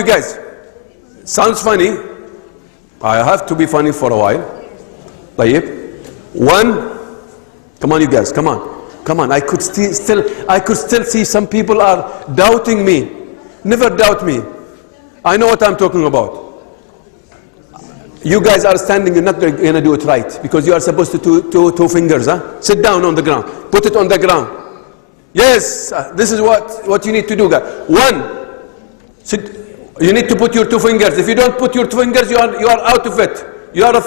you guys. Sounds funny. I have to be funny for a while. طيب. One. Come on, you guys. Come on. Come on. I could still see some people are doubting me. Never doubt me. I know what I'm talking about. You guys are standing, you're not going to do it right because you are supposed to do two fingers. Huh? Sit down on the ground. Put it on the ground. Yes, this is what you need to do, guys. One. You need to put your two fingers. If you don't put your two fingers, you are out of it. You are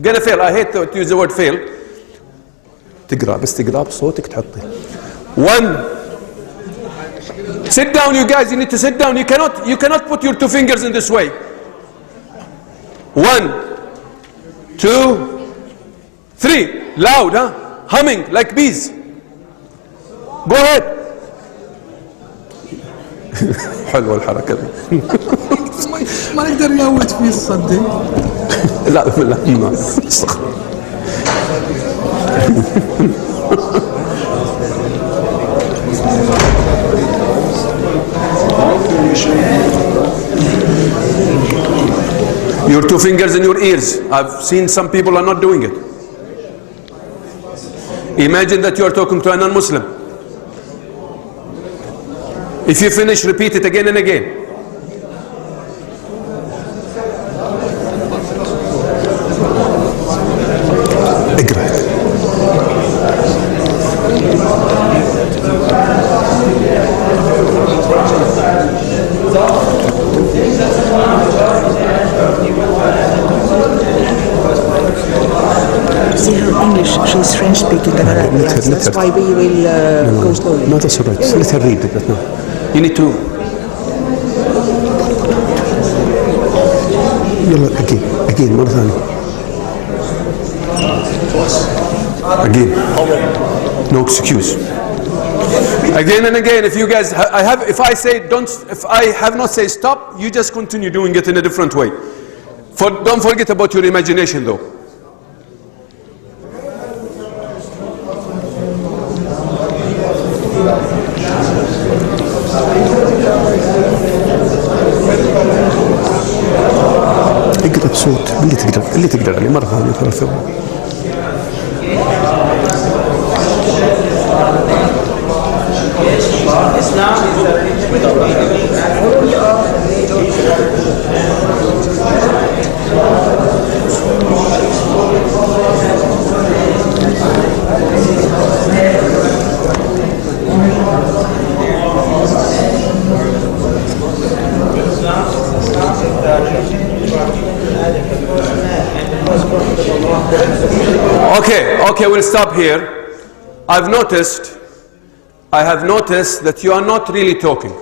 gonna fail. I hate to use the word fail. تقرأ بس تقرأ بصوتك تحطي. One. Sit down, you guys. You need to sit down. You cannot put your two fingers in this way. 1, 2, 3. Loud, huh? Humming like bees. Go ahead. حلوة الحركة دي. ما يقدر يموت فيه الصدق. لا ما. Your two fingers in your ears. I've seen some people are not doing it. Imagine that you are talking to a non-Muslim. If you finish, repeat it again and again. She's French speaking and that's why we will go slowly. No, that's all right. Let her read it. No. You need to. Again, مرة ثانية. Again. No excuse. Again and again. If you guys, if I have not say stop, you just continue doing it in a different way. Don't forget about your imagination, though. بصوت اللي تقدر عليه مرة ثانية ثلاثة. Okay, we'll stop here. I have noticed that you are not really talking.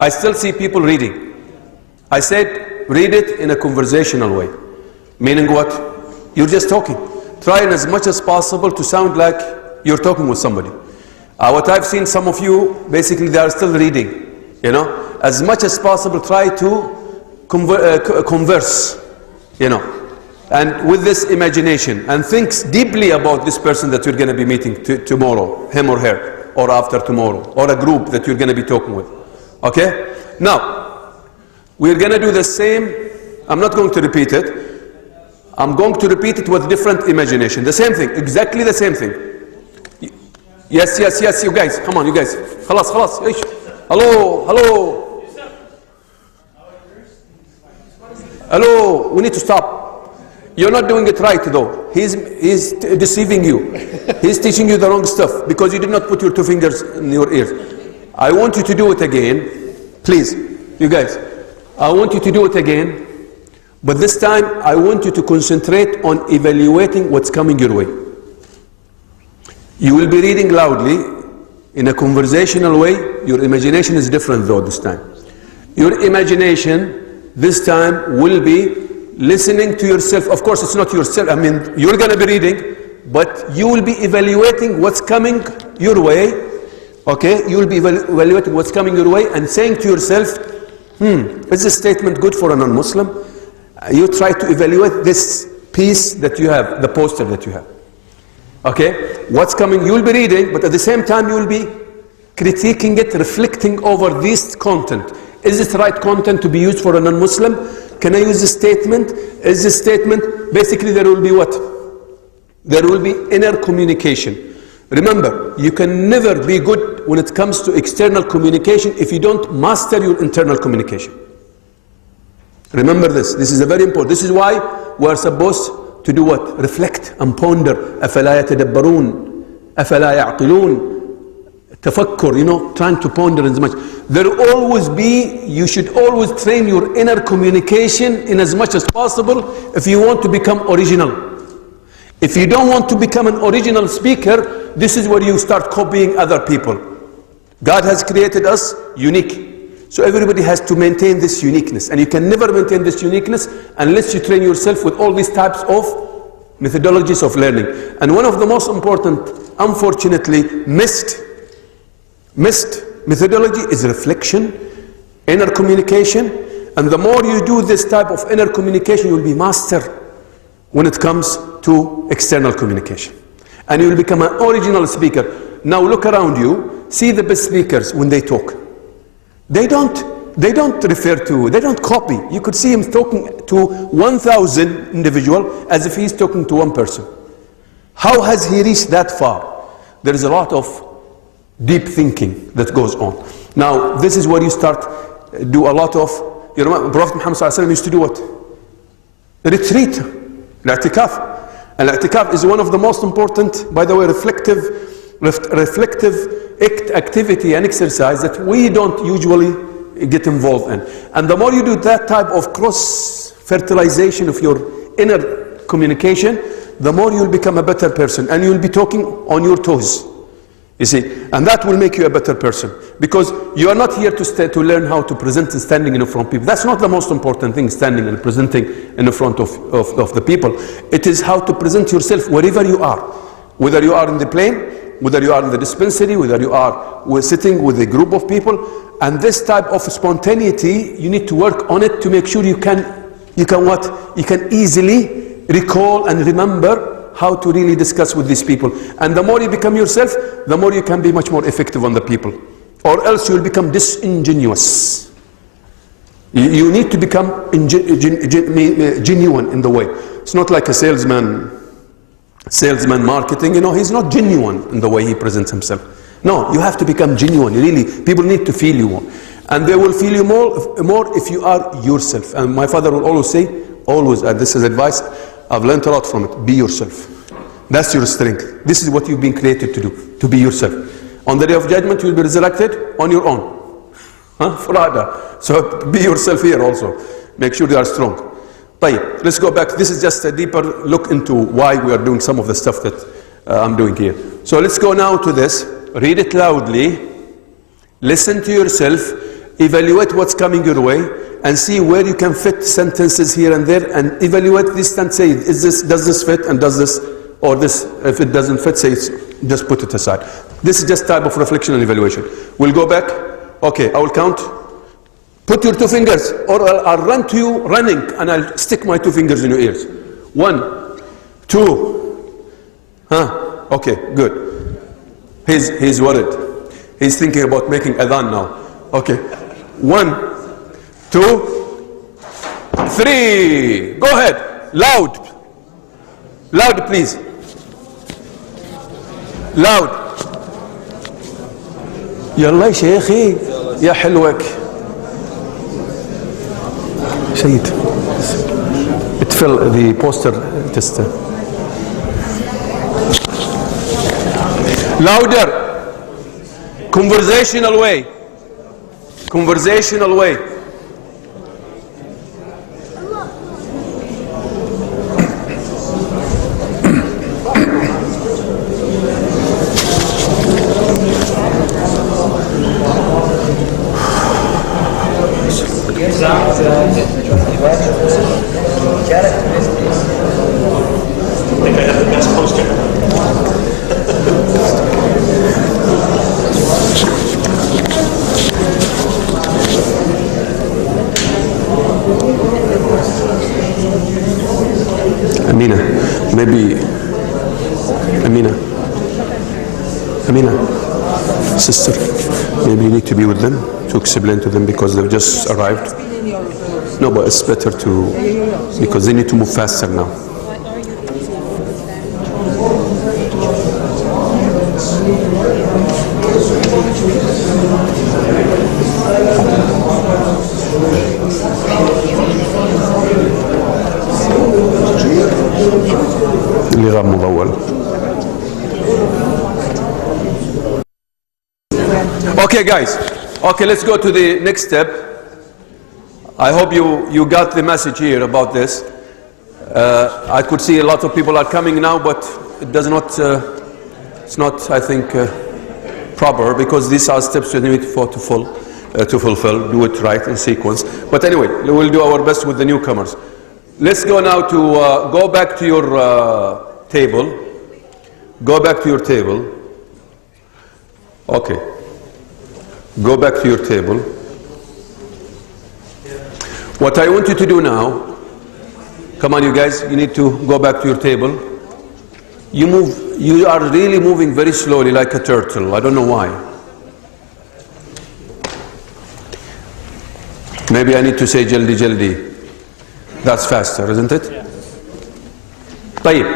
I still see people reading. I said read it in a conversational way. Meaning what? You're just talking. Try as much as possible to sound like you're talking with somebody. What I've seen some of you, basically they are still reading. You know, as much as possible try to converse. You know. And with this imagination, and think deeply about this person that you're going to be meeting tomorrow, him or her, or after tomorrow, or a group that you're going to be talking with. Okay? Now, we're going to do the same. I'm not going to repeat it. I'm going to repeat it with different imagination. The same thing, exactly the same thing. Yes, you guys. Come on, you guys. خلاص. Hello, we need to stop. You're not doing it right though. He's deceiving you. He's teaching you the wrong stuff because you did not put your two fingers in your ears. I want you to do it again. Please, you guys. I want you to do it again. But this time, I want you to concentrate on evaluating what's coming your way. You will be reading loudly in a conversational way. Your imagination is different though this time. Your imagination this time will be listening to yourself. Of course, it's not yourself. I mean, you're going to be reading, but you will be evaluating what's coming your way. Okay? You will be evaluating what's coming your way and saying to yourself, is this statement good for a non-Muslim? You try to evaluate this piece that you have, the poster that you have. Okay? What's coming, you will be reading, but at the same time, you will be critiquing it, reflecting over this content. Is this right content to be used for a non-Muslim? Can I use this statement? Is this statement, basically there will be what? There will be inner communication. Remember, you can never be good when it comes to external communication if you don't master your internal communication. Remember this. This is a very important. This is why we are supposed to do what? Reflect and ponder. أَفَلَا يَتَدَبَّرُونَ أَفَلَا يَعْقِلُونَ Tafakkur, trying to ponder as much. There will always be, you should always train your inner communication in as much as possible if you want to become original. If you don't want to become an original speaker, this is where you start copying other people. God has created us unique. So everybody has to maintain this uniqueness. And you can never maintain this uniqueness unless you train yourself with all these types of methodologies of learning. And one of the most important, unfortunately, missed methodology is reflection, inner communication. And the more you do this type of inner communication, you will be master when it comes to external communication. And you will become an original speaker. Now look around you, see the best speakers when they talk. They don't copy. You could see him talking to 1,000 individuals as if he's talking to one person. How has he reached that far? There is a lot of deep thinking that goes on. Now, this is where you start do a lot of, Prophet Muhammad ﷺ used to do what? Retreat, al-i'tikaf. Al-i'tikaf is one of the most important, by the way, reflective activity and exercise that we don't usually get involved in. And the more you do that type of cross-fertilization of your inner communication, the more you'll become a better person. And you'll be talking on your toes. You see, and that will make you a better person. Because you are not here to learn how to present and standing in front of people. That's not the most important thing, standing and presenting in front of the people. It is how to present yourself wherever you are. Whether you are in the plane, whether you are in the dispensary, whether you are sitting with a group of people. And this type of spontaneity, you need to work on it to make sure you can easily recall and remember how to really discuss with these people. And the more you become yourself, the more you can be much more effective on the people. Or else you will become disingenuous. You need to become genuine in the way. It's not like a salesman marketing, he's not genuine in the way he presents himself. No, you have to become genuine. Really, people need to feel you more. And they will feel you more if you are yourself. And my father will always say, and this is advice, I've learned a lot from it, be yourself. That's your strength. This is what you've been created to do, to be yourself. On the day of judgment, you'll be resurrected on your own. Furada. So be yourself here also. Make sure you are strong. Let's go back. This is just a deeper look into why we are doing some of the stuff that I'm doing here. So let's go now to this. Read it loudly. Listen to yourself. Evaluate what's coming your way. And see where you can fit sentences here and there. And evaluate this and say, does this fit and does this, or this, if it doesn't fit, say, just put it aside. This is just type of reflection and evaluation. We'll go back. Okay, I will count. Put your 2 fingers, or I'll run to you running, and I'll stick my 2 fingers in your ears. 1, 2. Okay, good. He's worried. He's thinking about making adhan now. Okay. 1, 2, 3. Go ahead. Loud. Loud, please. Loud. يلا يا شيخي يا حلوك. سيد اتفل the poster test. Louder. Conversational way. Conversational way. Amina, sister. Maybe you need to be with them to explain to them because they've just arrived. No, but it's better to, because they need to move faster now. اللي غير مضول. Okay, guys. Okay, let's go to the next step. I hope you got the message here about this. I could see a lot of people are coming now, but it does not. It's not, I think, proper because these are steps you need to fulfill. Do it right in sequence. But anyway, we'll do our best with the newcomers. Let's go now to go back to your table. Go back to your table. Okay. Go back to your table. What I want you to do now, come on you guys, you need to go back to your table. You are really moving very slowly like a turtle. I don't know why. Maybe I need to say jaldi jaldi. That's faster, isn't it? طيب.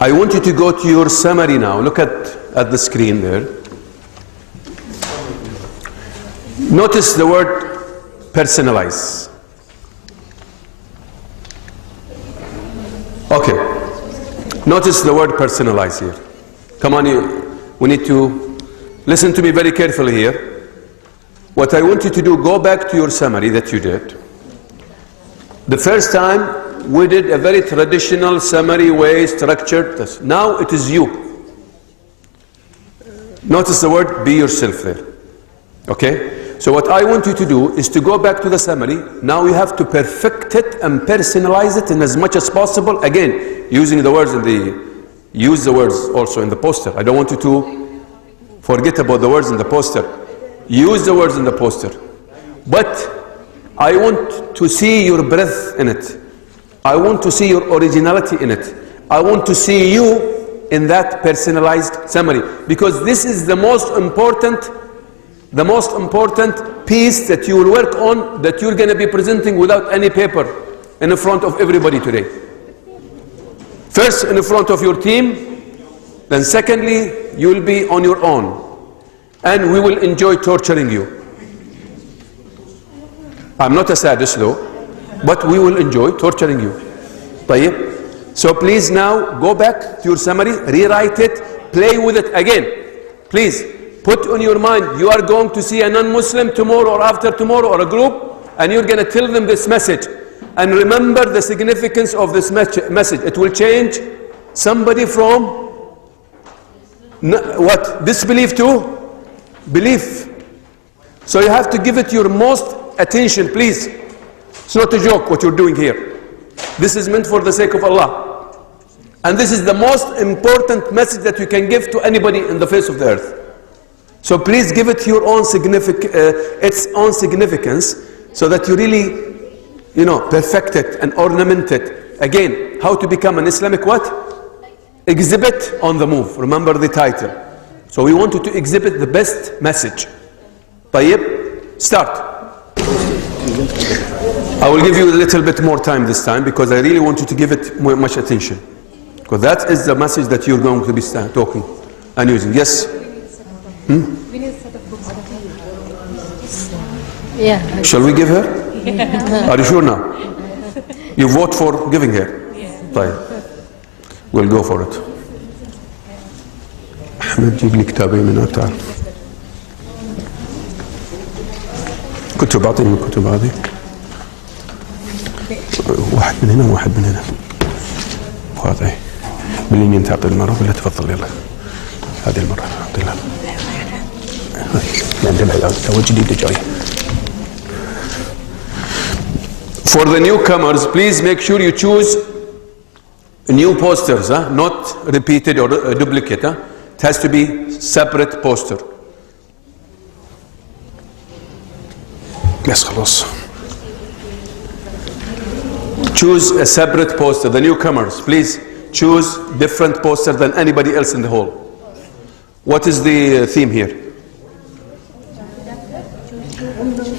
I want you to go to your summary now. Look at the screen there. Notice the word personalize. Okay. Notice the word personalize here. Come on, we need to listen to me very carefully here. What I want you to do, go back to your summary that you did. The first time we did a very traditional summary way, structured this. Now it is you. Notice the word be yourself there. Okay? So what I want you to do is to go back to the summary. Now you have to perfect it and personalize it in as much as possible. Again, using the words use the words also in the poster. I don't want you to forget about the words in the poster. Use the words in the poster. But I want to see your breath in it. I want to see your originality in it. I want to see you in that personalized summary. Because this is the most important piece that you will work on, that you're going to be presenting without any paper in front of everybody today. First, in front of your team. Then secondly, you will be on your own. And we will enjoy torturing you. I'm not a sadist though, but we will enjoy torturing you. طيب? So please now go back to your summary, rewrite it, play with it again. Please. Put on your mind, you are going to see a non-Muslim tomorrow or after tomorrow or a group, and you're going to tell them this message. And remember the significance of this message. It will change somebody from what? Disbelief to belief. So you have to give it your most attention, please. It's not a joke what you're doing here. This is meant for the sake of Allah. And this is the most important message that you can give to anybody in the face of the earth. So please give it your own its own significance, so that you really, perfect it and ornament it. Again, how to become an Islamic what? Exhibit on the move. Remember the title. So we want you to exhibit the best message. طيب, start. I will give you a little bit more time this time because I really want you to give it much attention. Because that is the message that you're going to be talking and using. Yes? Yeah. Shall we give her? Are you sure now? You vote for giving her? طيب. We'll go for it. أحمد جيب لي كتابين من هنا تعال. كتب أعطيني الكتب هذه. واحد من هنا وواحد من هنا. وهذا باليمين تعطي المرة ولا تفضل يلا. هذه المرة أعطي لها. For the newcomers, please make sure you choose new posters, not repeated or duplicate. It has to be separate poster. Yes, خلاص. Choose a separate poster. The newcomers, please choose different poster than anybody else in the hall. What is the theme here?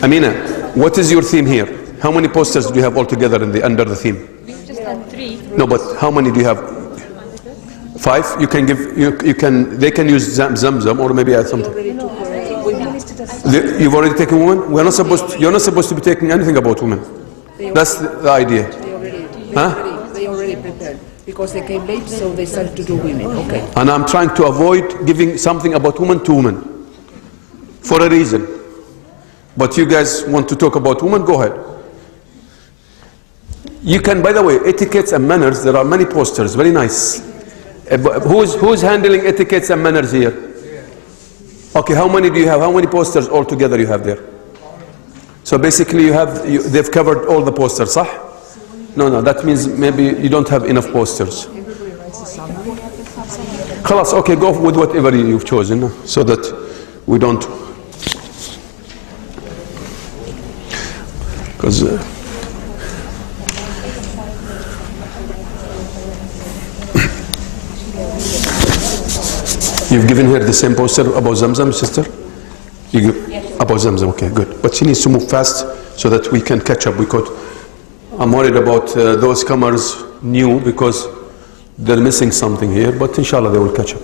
Amina, what is your theme here? How many posters do you have altogether under the theme? We've just done 3. No, but how many do you have? 5? You can give. They can use Zamzam or maybe add something. You've already taken women. We're not supposed. You're not supposed to be taking anything about women. That's the idea. They already prepared because they came late, so they started to do women. Okay. And I'm trying to avoid giving something about women to women for a reason. But you guys want to talk about women? Go ahead. You can, by the way, etiquettes and manners. There are many posters. Very nice. Who's handling etiquettes and manners here? Okay, how many do you have? How many posters altogether you have there? So basically they've covered all the posters, صح? No, that means maybe you don't have enough posters. خلاص, okay, go with whatever you've chosen so that we don't. Because you've given her the same poster about Zamzam, sister? About Zamzam, okay, good. But she needs to move fast so that we can catch up, because I'm worried about those comers new, because they're missing something here, but inshallah they will catch up.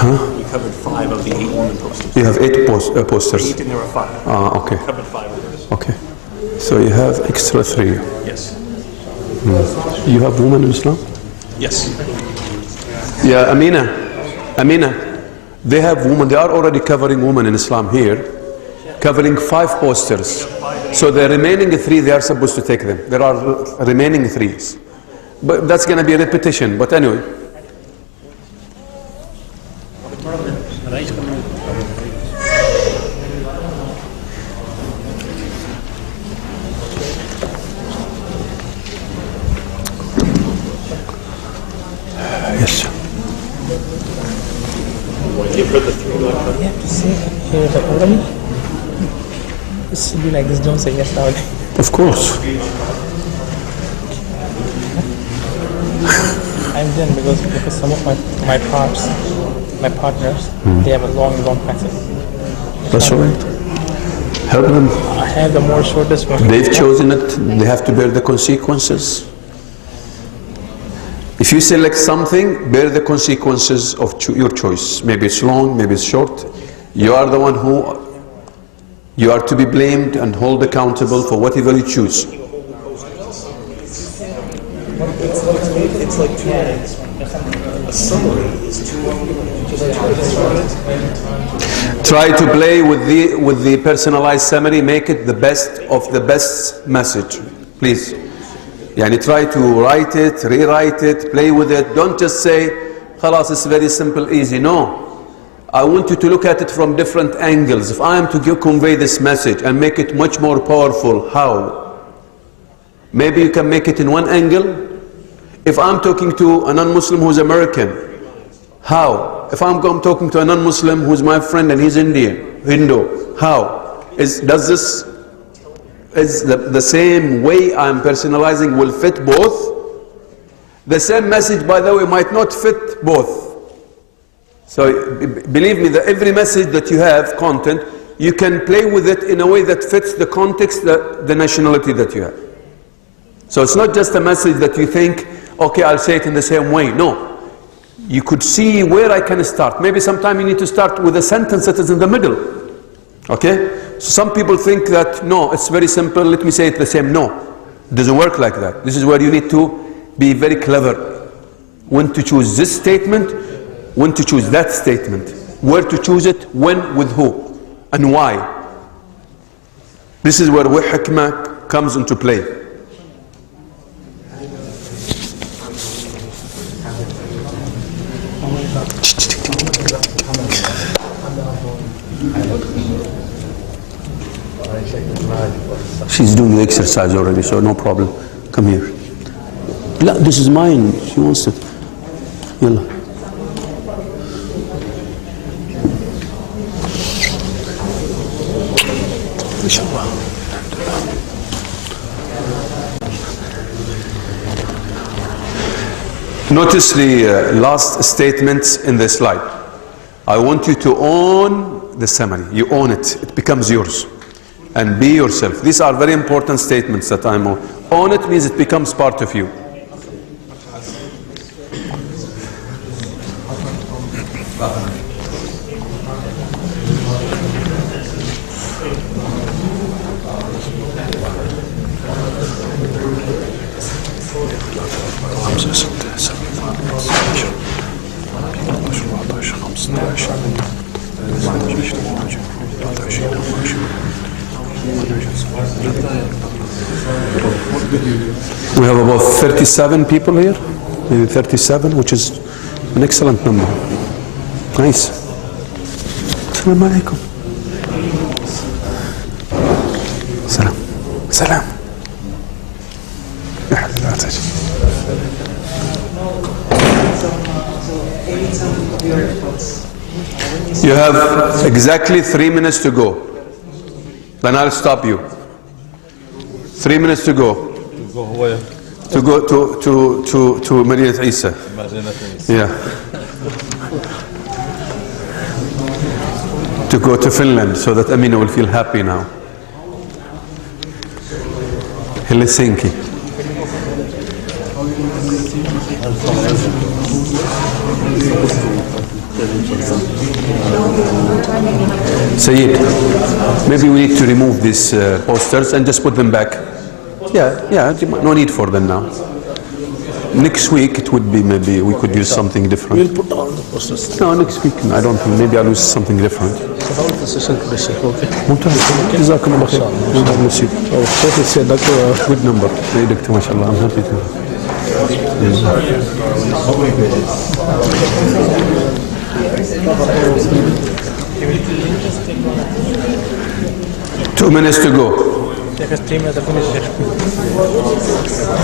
We covered 5 of the 8 women posters. You have 8 posters? 8 and there were 5. Okay. We covered 5 of those. Okay. So you have extra 3. Yes. You have women in Islam? Yes. Yeah, Amina, they have women, they are already covering women in Islam here, covering 5 posters. So the remaining 3, they are supposed to take them. There are remaining 3. But that's going to be a repetition, but anyway. Yes. You've heard the 3 like that? You have to say here the order. It should be like this, don't say yes loud. Of course. I'm done because some of my partners, they have a long passage. That's all right. Help them. I have the more shortest one. They've chosen it, they have to bear the consequences. If you select something, bear the consequences of your choice. Maybe it's long, maybe it's short. You are the one who, you are to be blamed and held accountable for whatever you choose. It's like 2 minutes. A summary is 2 minutes. Try to play with the personalized summary. Make it the best of the best message, please. Yani try to write it, rewrite it, play with it. Don't just say, "Khalas, it's very simple, easy." No. I want you to look at it from different angles. If I am to convey this message and make it much more powerful, how? Maybe you can make it in one angle. If I'm talking to a non-Muslim who's American, how? If I'm talking to a non-Muslim who's my friend and he's Indian, Hindu, how? Is the same way I'm personalizing will fit both? The same message, by the way, might not fit both. So believe me that every message that you have, content, you can play with it in a way that fits the context, the nationality that you have. So it's not just a message that you think, okay, I'll say it in the same way. No. You could see where I can start. Maybe sometime you need to start with a sentence that is in the middle. Okay? So some people think that, no, it's very simple, let me say it the same. No. It doesn't work like that. This is where you need to be very clever. When to choose this statement, when to choose that statement, where to choose it, when, with who, and why. This is where hikmah comes into play. She's doing the exercise already, so no problem. Come here. La, this is mine. She wants it. Yalla. Notice the last statements in the slide. I want you to own the summary. You own it. It becomes yours. And be yourself. These are very important statements that I'm on. Own it means it becomes part of you. We have about 37 people here, maybe 37, which is an excellent number. Nice. Assalamu alaikum. Salam. Salam. You have exactly 3 minutes to go. Then I'll stop you. 3 minutes to go. To go to Madinat Isa. Yeah. To go to Finland, so that Amina will feel happy now. Helsinki. Sayyid, maybe we need to remove these posters and just put them back. Yeah, no need for them now. Next week it would be, maybe we could use something different. We'll put all the posters. No, next week I don't think. Maybe I'll use something different. جزاكم الله خير. Good number. ما شاء الله. I'm happy to. 2 minutes to go.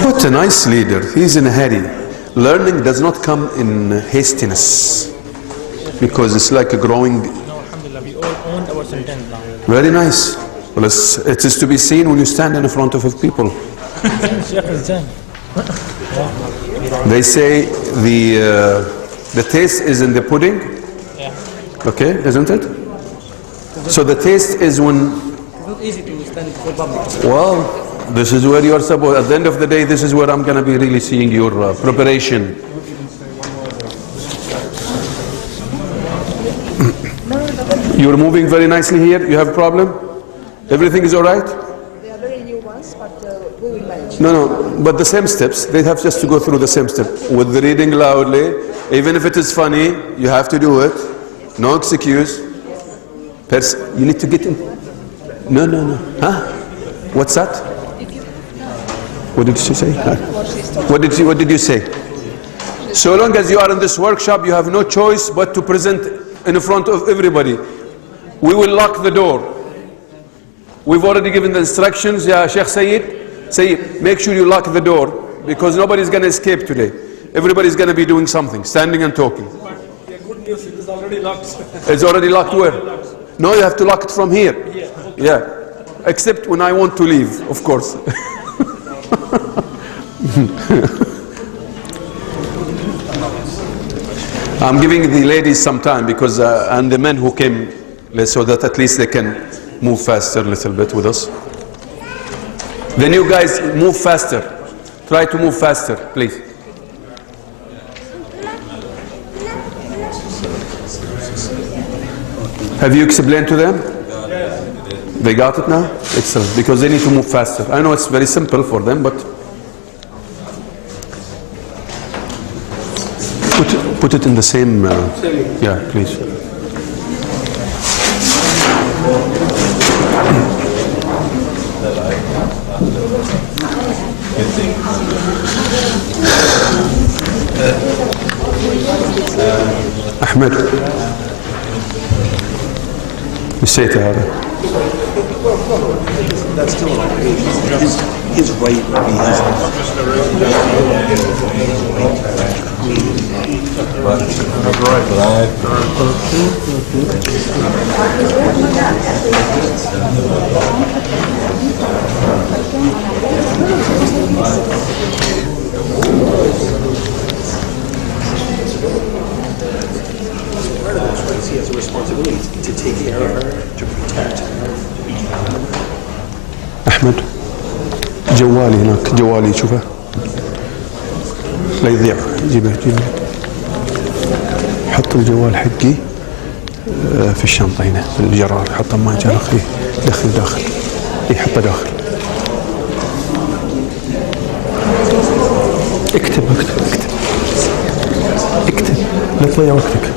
What a nice leader. He's in a hurry. Learning does not come in hastiness, because it's like a growing. No, alhamdulillah, we all own our sentence now. Very nice. Well, it is to be seen when you stand in front of people. They say the taste is in the pudding. Yeah. Okay, isn't it? So the taste is when. It's not easy to stand for public. Well, this is where you are supposed. At the end of the day, this is where I'm going to be really seeing your preparation. You're moving very nicely here. You have a problem? Everything is all right? They are very new ones, but we will manage. No, but the same steps. They have just to go through the same step. With the reading loudly, even if it is funny, you have to do it. No excuse. You need to get in. No. Huh? What's that? What did she say? What did you say? So long as you are in this workshop, you have no choice but to present in front of everybody. We will lock the door. We've already given the instructions. Yeah, Sheikh Sayyid, make sure you lock the door, because nobody's going to escape today. Everybody's going to be doing something, standing and talking. Yeah, good news, it is already locked. It's already locked where? No, you have to lock it from here. Yeah. Except when I want to leave, of course. I'm giving the ladies some time because and the men who came, so that at least they can move faster a little bit with us. The new guys, move faster. Try to move faster, please. Have you explained to them? They got it now? Excellent. Because they need to move faster. I know it's very simple for them, but put it in the same. Yeah, please. Ahmed. نسيت هذا. That's still his right would be his. أحمد جوالي هناك، جوالي شوفه لا يضيع، جيبه حط الجوال حقي في الشنطة هنا في الجرار، حطه ما جرى فيه، دخل داخل، حطه داخل. اكتب لا تضيع وقتك.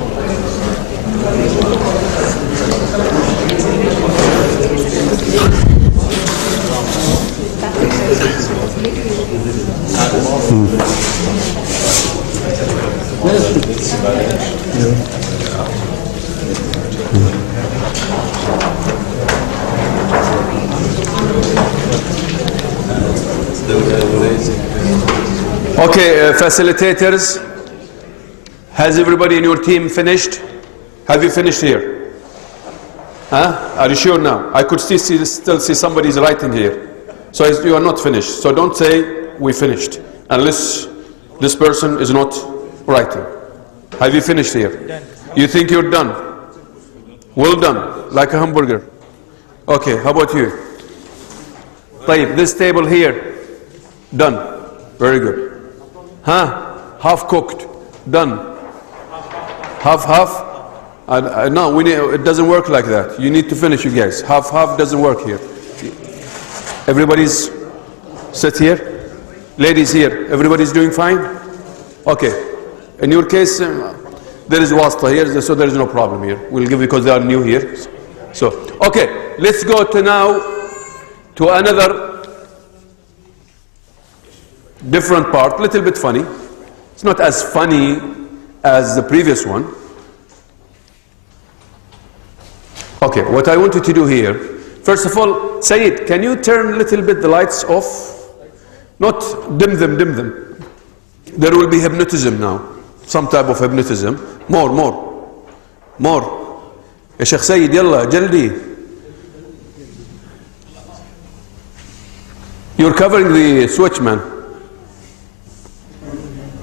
Okay, facilitators, has everybody in your team finished? Have you finished here? Huh? Are you sure now? I could still see somebody's writing here. So you are not finished. So don't say we finished unless this person is not writing. Have you finished here? Done. You think you're done? Well done, like a hamburger. Okay, how about you? طيب, this table here, done. Very good. Huh? Half cooked, done. Half? No, it doesn't work like that. You need to finish, you guys. Half doesn't work here. Everybody's sit here. Ladies here, everybody's doing fine? Okay. In your case, there is wasta here, so there is no problem here. We'll give because they are new here. So, okay, let's go to another different part, little bit funny. It's not as funny as the previous one. Okay, what I want you to do here, first of all, Sayyid, can you turn a little bit the lights off? Not dim them. There will be hypnotism now, some type of hypnotism. More. Ya Sheikh Sayyid, yalla, jaldi. You're covering the switch, man.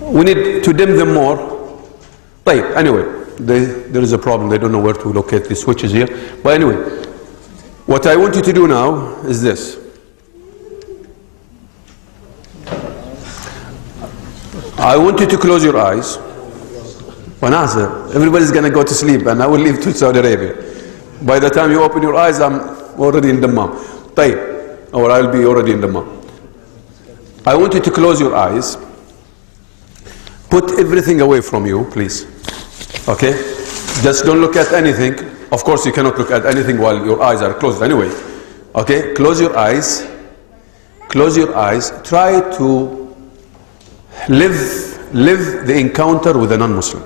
We need to dim them more. Anyway, there is a problem. They don't know where to locate the switches here. But anyway, what I want you to do now is this. I want you to close your eyes. Everybody's going to go to sleep and I will leave to Saudi Arabia. By the time you open your eyes, I'm already in Dammam. Or I'll be already in Dammam. I want you to close your eyes. Put everything away from you, please. Okay? Just don't look at anything. Of course, you cannot look at anything while your eyes are closed anyway. Okay? Close your eyes. Close your eyes. Try to live the encounter with a non-Muslim.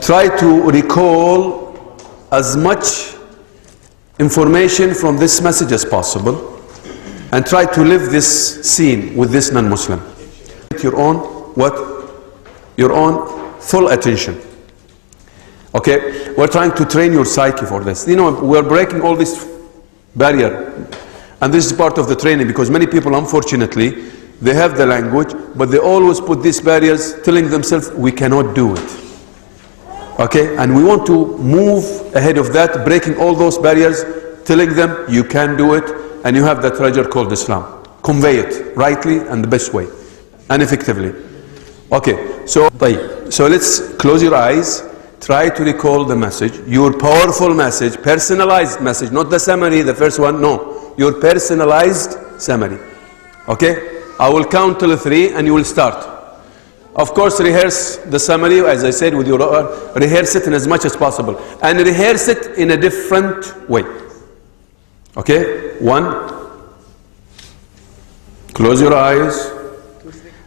Try to recall as much information from this message as possible and try to live this scene with this non-Muslim. Your own full attention. Okay? We're trying to train your psyche for this. You know, we're breaking all this barrier. And this is part of the training because many people, unfortunately, they have the language, but they always put these barriers, telling themselves, we cannot do it. Okay? And we want to move ahead of that, breaking all those barriers, telling them, you can do it, and you have that treasure called Islam. Convey it rightly and the best way, and effectively. Okay, so let's close your eyes. Try to recall the message, your powerful message, personalized message, not the summary, the first one, no. Your personalized summary. Okay? I will count till 3 and you will start. Of course, rehearse the summary, as I said, with your rehearse it in as much as possible. And rehearse it in a different way. Okay? 1. Close your eyes.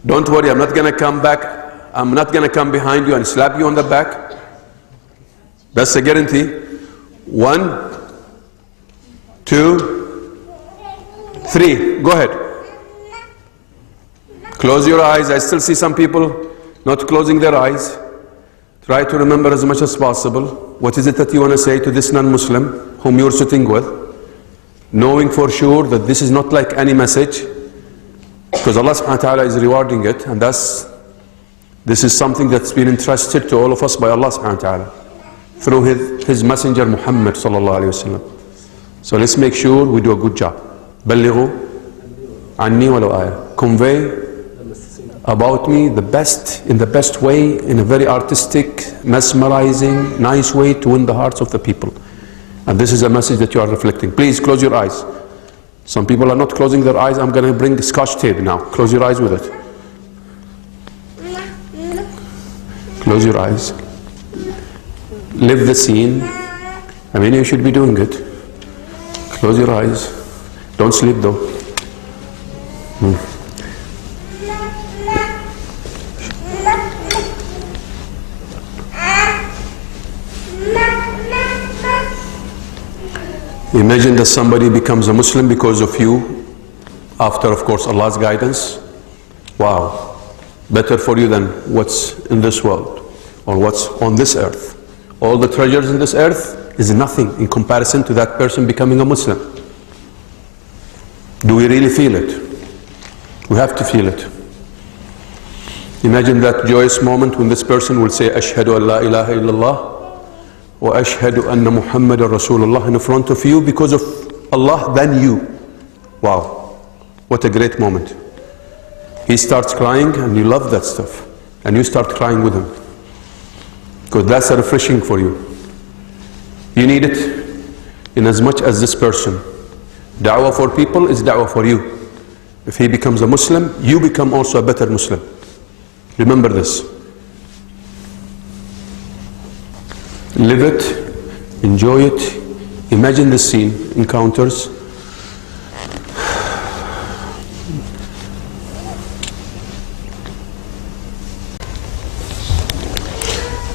Don't worry, I'm not going to come back. I'm not going to come behind you and slap you on the back. That's a guarantee. 1, 2, 3. Go ahead. Close your eyes. I still see some people not closing their eyes. Try to remember as much as possible. What is it that you want to say to this non-Muslim whom you're sitting with? Knowing for sure that this is not like any message, because Allah subhanahu wa ta'ala is rewarding it, and this is something that's been entrusted to all of us by Allah subhanahu wa ta'ala through his messenger Muhammad sallallahu alayhi wa sallam. So let's make sure we do a good job. بلغوا عني ولو آية. Convey about me the best, in the best way, in a very artistic, mesmerizing, nice way to win the hearts of the people. And this is a message that you are reflecting. Please close your eyes. Some people are not closing their eyes. I'm going to bring scotch tape now. Close your eyes with it. Close your eyes. Live the scene. I mean, you should be doing it. Close your eyes. Don't sleep though. Imagine that somebody becomes a Muslim because of you, after, of course, Allah's guidance. Wow. Better for you than what's in this world or what's on this earth. All the treasures in this earth is nothing in comparison to that person becoming a Muslim. Do we really feel it? We have to feel it. Imagine that joyous moment when this person will say, Ashhadu an la ilaha illallah wa ashhadu anna Muhammadan Rasulullah in front of you because of Allah, then you. Wow, what a great moment. He starts crying and you love that stuff. And you start crying with him. Because that's a refreshing for you. You need it in as much as this person. Da'wah for people is da'wah for you. If he becomes a Muslim, you become also a better Muslim. Remember this. Live it, enjoy it, imagine the scene, encounters.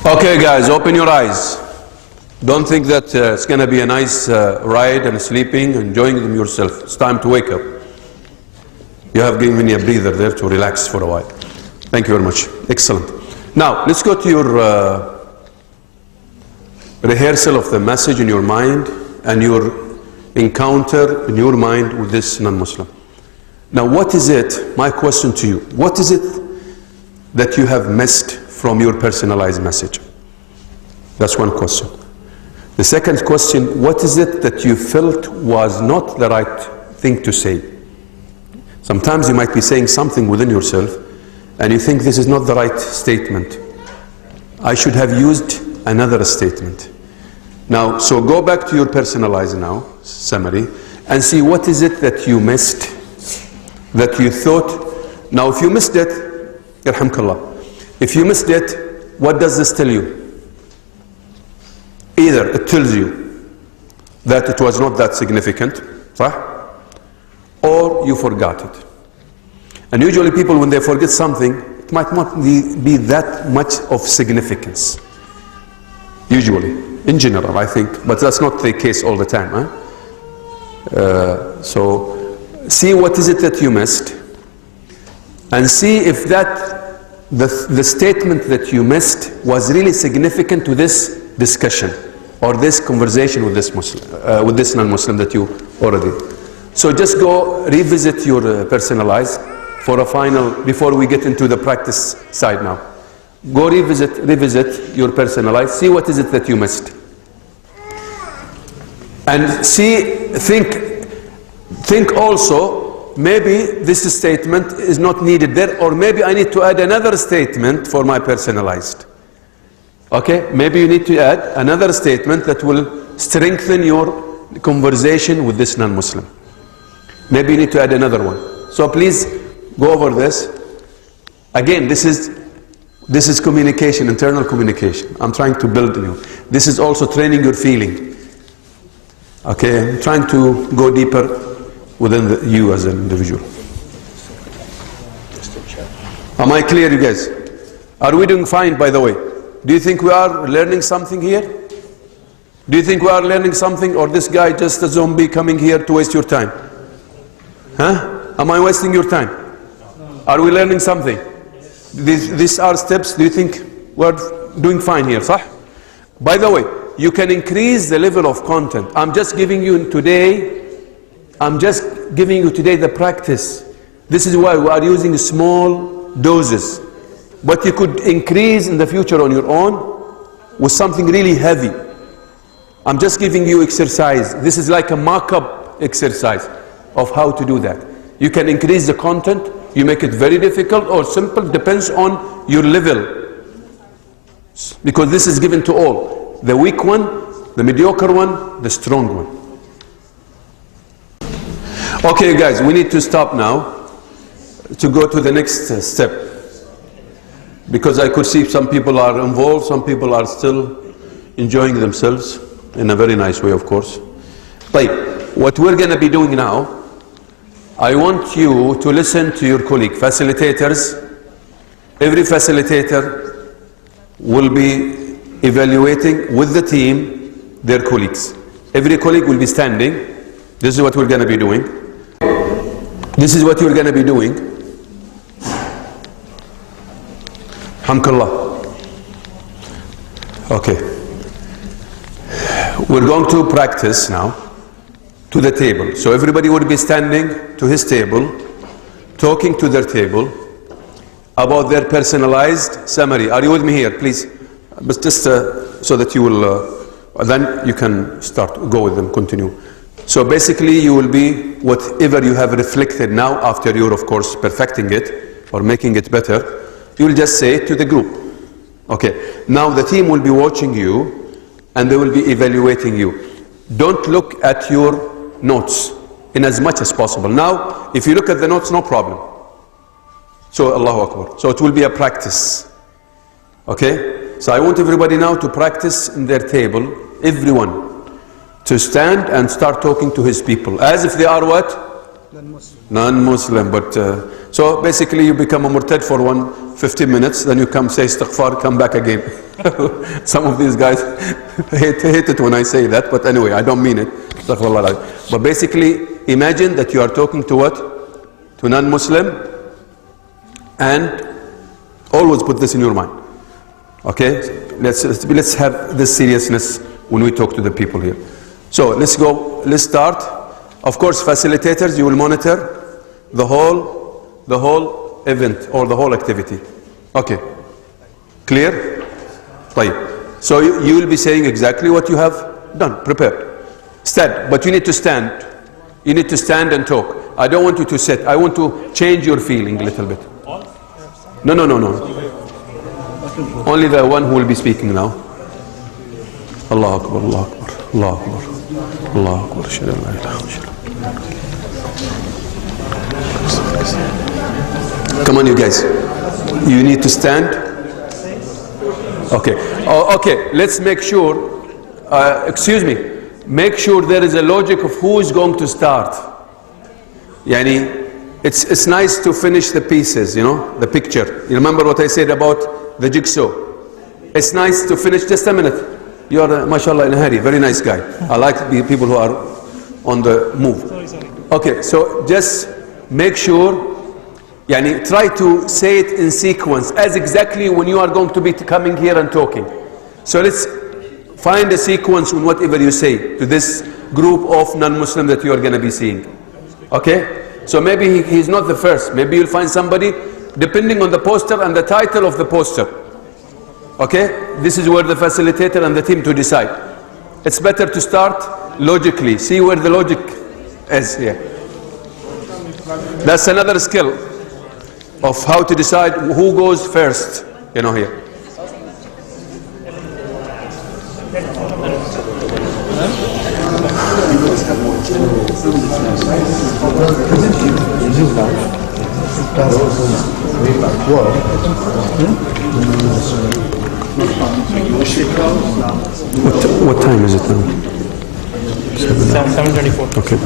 Okay guys, open your eyes. Don't think that it's going to be a nice ride and sleeping, enjoying them yourself. It's time to wake up. You have given me a breather there to relax for a while. Thank you very much. Excellent. Now, let's go to your rehearsal of the message in your mind and your encounter in your mind with this non-Muslim. Now, what is it, my question to you, what is it that you have missed from your personalized message? That's one question. The second question, what is it that you felt was not the right thing to say? Sometimes you might be saying something within yourself and you think this is not the right statement. I should have used another statement. Now, so go back to your personalized now, summary, and see what is it that you missed, that you thought. Now, if you missed it, yarhamkallah, if you missed it, what does this tell you? Either it tells you that it was not that significant, صح? Or you forgot it. And usually people, when they forget something, it might not be that much of significance. Usually, in general, I think, but that's not the case all the time. So, see what is it that you missed, and see if that the statement that you missed was really significant to this discussion or this conversation with this Muslim, with this non-Muslim that you already. So just go revisit your personalized for a final, before we get into the practice side now. Go revisit your personalized, see what is it that you missed. And think also, maybe this statement is not needed there, or maybe I need to add another statement for my personalized. Okay, maybe you need to add another statement that will strengthen your conversation with this non-Muslim. Maybe you need to add another one. So please go over this. Again, this is communication, internal communication. I'm trying to build you. This is also training your feeling. Okay, I'm trying to go deeper within you as an individual. Am I clear, you guys? Are we doing fine, by the way? Do you think we are learning something here? Do you think we are learning something, or this guy just a zombie coming here to waste your time? Huh? Am I wasting your time? Are we learning something? These are steps. Do you think we're doing fine here? صح? By the way, you can increase the level of content. I'm just giving you today the practice. This is why we are using small doses. But you could increase in the future on your own with something really heavy. I'm just giving you exercise. This is like a mock-up exercise of how to do that. You can increase the content, you make it very difficult or simple, depends on your level. Because this is given to all. The weak one, the mediocre one, the strong one. Okay guys, we need to stop now to go to the next step. Because I could see some people are involved, some people are still enjoying themselves in a very nice way, of course. Right, what we're going to be doing now, I want you to listen to your colleague, facilitators. Every facilitator will be evaluating with the team their colleagues. Every colleague will be standing. This is what we're going to be doing. This is what you're going to be doing. Hamdulillah. Okay. We're going to practice now to the table. So everybody will be standing to his table, talking to their table about their personalized summary. Are you with me here, please? But just so that you will, then you can start, go with them, continue. So basically you will be whatever you have reflected now after you're of course perfecting it or making it better, you will just say it to the group. Okay, now the team will be watching you and they will be evaluating you. Don't look at your notes in as much as possible. Now, if you look at the notes, no problem. So, Allahu Akbar. So it will be a practice. Okay? So I want everybody now to practice in their table, everyone, to stand and start talking to his people. As if they are what? Non-Muslim. But, so basically you become a murtad for 15 minutes, then you come say istighfar, come back again. Some of these guys hate it when I say that, but anyway, I don't mean it. But basically, imagine that you are talking to what? To non-Muslim, and always put this in your mind. Okay? Let's have this seriousness when we talk to the people here. So let's go, let's start. Of course, facilitators, you will monitor the whole event or the whole activity. Okay. Clear? Right. So you will be saying exactly what you have done, prepared. Stand, but you need to stand. You need to stand and talk. I don't want you to sit. I want to change your feeling a little bit. No. Only the one who will be speaking now. Allahu Akbar, Allahu Akbar, Allahu Akbar, Allahu Akbar, Shalla la ilaha illallah. Come on, you guys. You need to stand. Okay. Oh, okay. Let's make sure. Excuse me. Make sure there is a logic of who is going to start. Yani, it's nice to finish the pieces, you know, the picture. You remember what I said about the jigsaw? It's nice to finish. Just a minute. You are, mashallah, in a hurry. Very nice guy. I like the people who are on the move. Okay, so just make sure. Yani, try to say it in sequence as exactly when you are going to be coming here and talking. So let's find a sequence in whatever you say to this group of non-Muslim that you are going to be seeing. Okay? So maybe he's not the first. Maybe you'll find somebody depending on the poster and the title of the poster. Okay? This is where the facilitator and the team to decide. It's better to start logically. See where the logic is here. That's another skill of how to decide who goes first, you know, here. What time is it now? 7:24. Okay.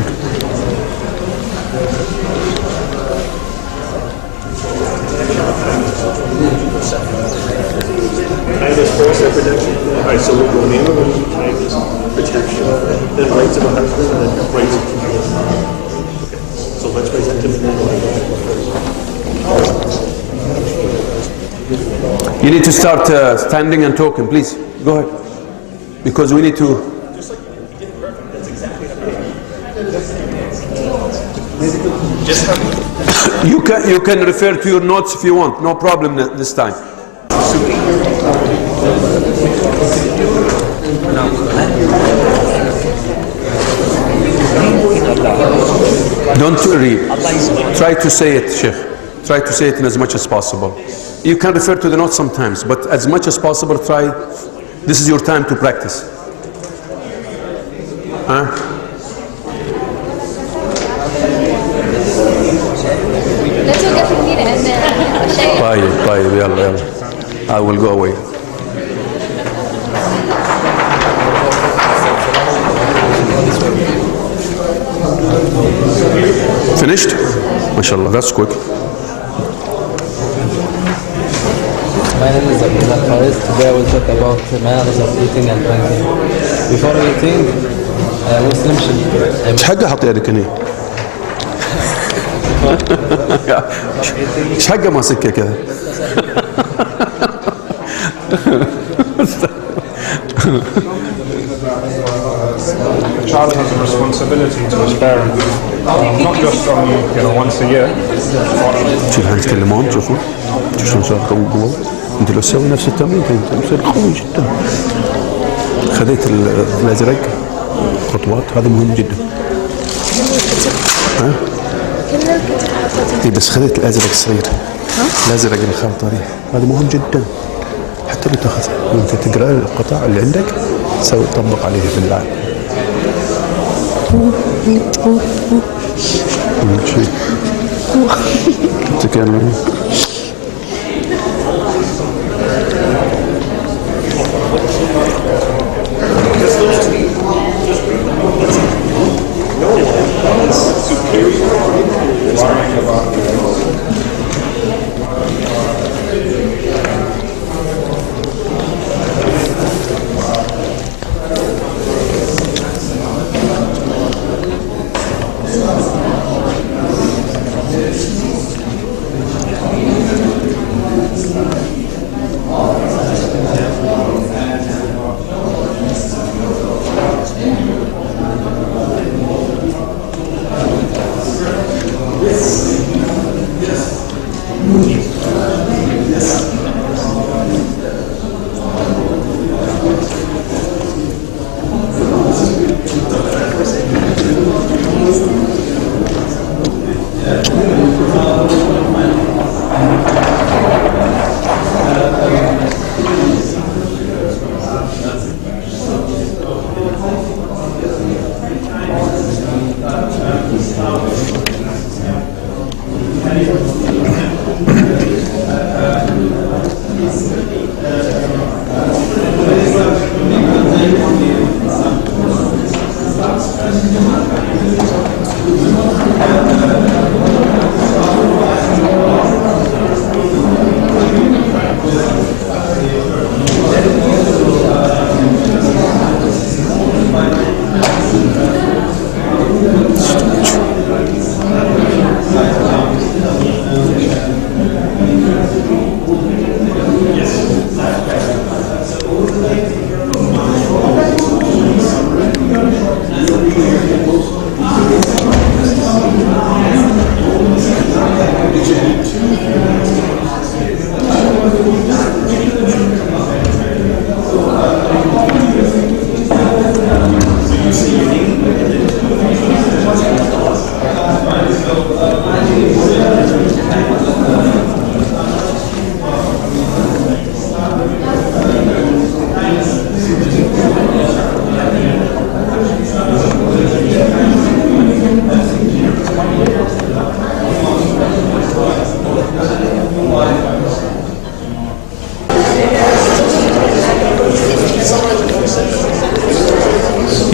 Protection. All right, so we'll go name of protection, then rights of a husband, and then rights of children. Okay, so let's present him in that. You need to start standing and talking, please. Go ahead. Because we need to. Just like you did perfect. That's exactly how You can refer to your notes if you want. No problem this time. No. Don't read. Try to say it, Sheikh. Try to say it in as much as possible. You can refer to the notes sometimes, but as much as possible, try. This is your time to practice. Huh? طيب يلا. I will go away. Finished? MashaAllah, that's quick. My name is Abdullah Faris. Today I will talk about manners of eating and drinking. Before eating, Muslim should... ايش حقه حط يدك هنا؟ ايش حقه ماسكه كذا؟ A child has a responsibility to his parents, not just from once a year. شوف هاي يتكلمون شوفوا شلون صار قوي. انت لو تسوي نفس التمرين انت تصير قوي جدا. خذيت الازرق خطوات هذا مهم جدا. ها؟ اي بس خذيت الازرق الصغير. الازرق اللي خالط عليه هذا مهم جدا. حتى لو تاخذ وانت تقرا القطع اللي عندك تسوي تطبق عليه بالله. شيء تكلم.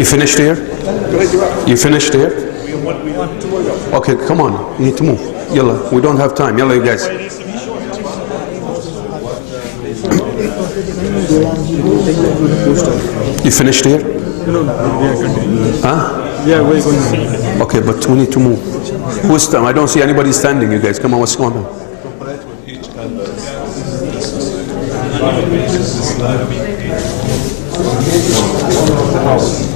You finished here? You finished here? Okay, come on. You need to move. Yalla, we don't have time. Yalla, you guys. You finished here? No, we are continuing. Huh? Yeah, we're going. Okay, but we need to move. Who's time? I don't see anybody standing, you guys. Come on, what's going on? House.